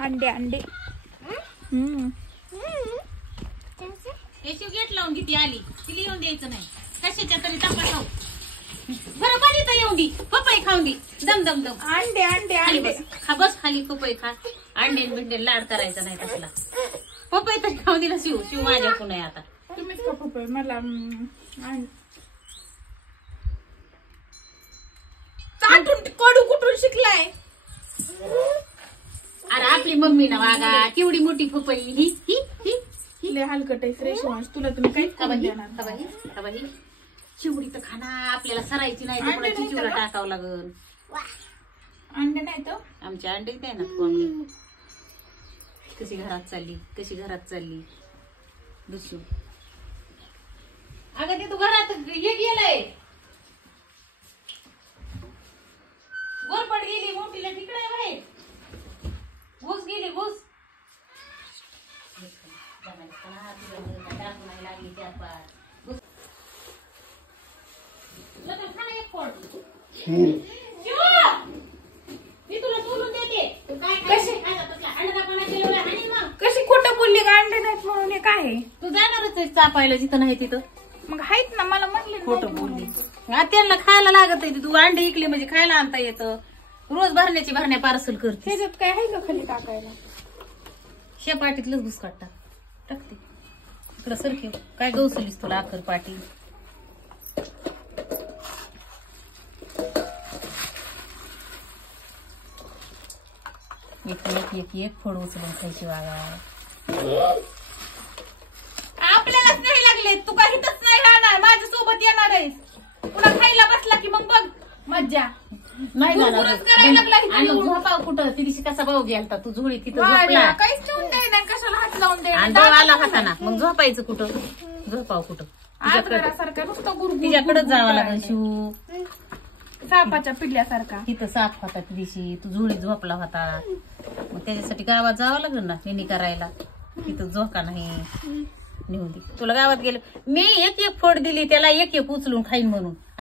अंडे अंडे याची गेट लावून किती आली तिला येऊन द्यायचं नाही कशाच्या तरी तपा खाऊ बरं बरी तर येऊन दी पपई खाऊन दी दम दम दम अंडे अंडे खाली अंडे बस खा बस खाली पपई खा अंडे बिंडे लाड करायचा नाही तसला पपई तर खाऊन दिला शिव शिव माझ्या पुन्हा आता तुम्हीच का पपई मला चाटून कडू कुठून शिकलाय अरे आपली मम्मी ना वागा केवढी मोठी पपई ही ही ही लय हलकट आहे फ्रेश वास तुला तुम्ही काहीच करून देणार बाई चिवडी तर खाना आपल्याला सरायची नाही तर कोणाची चिवडा टाकावं लागल अंडे नाही तर आमच्या अंडे काय ना कोंबडी कशी घरात चालली दुसू अगं ते तू घरात हे गेलंय गोरपड गेली मोठीला तिकडे बाहेर घुस गेली घुस कशी खोटं बोलली का अंडे नाहीत म्हणून हे काय आहे? तू जाणारच आहे चापायला जिथं नाही तिथं मग आहेत ना मला म्हटले खोटं बोलली त्यांना खायला लागत आहे तू अंडे इकले म्हणजे खायला आणता येतं रोज भरण्या पार्सल करते त्याच्यात काय आहे का खाली टाकायला शेपाटीतलंच घुस काढता टाकते इकडं सरके काय गवसलीस तुला आखर पाटी एक फोड उचलून खायची वागा आपल्यालाच नाही लागले तू काहीच नाही राहणार माझ्या सोबत येणार आहेस पुन्हा खायला बसला की मग बघ मज्जा नाही गुरगुरच करायला लागला इथं येऊन. झोपा कुठं ती दिवशी कसा भाऊ गेलता तू झोळी तिथं वाड्या, झोपला काहीच ठेवून दे ना कशाला हात लावून दे आणि डोळा आला हाताना मग झोपायचं कुठं झोपाव कुठं आजगरासारखा नुसतं गुरगुर तिच्याकडेच जावं लागेल शिव सापाच्या पिल्ल्यासारखा तिथं साप होता त्या दिवशी तू झोळीत झोपला होता मग त्याच्यासाठी गावात जावं लागेल ना फेनी करायला तिथं झोका नाही नेऊन दे तुला गावात गेलं मी एक फोड दिली त्याला एक उचलून खाईन म्हणून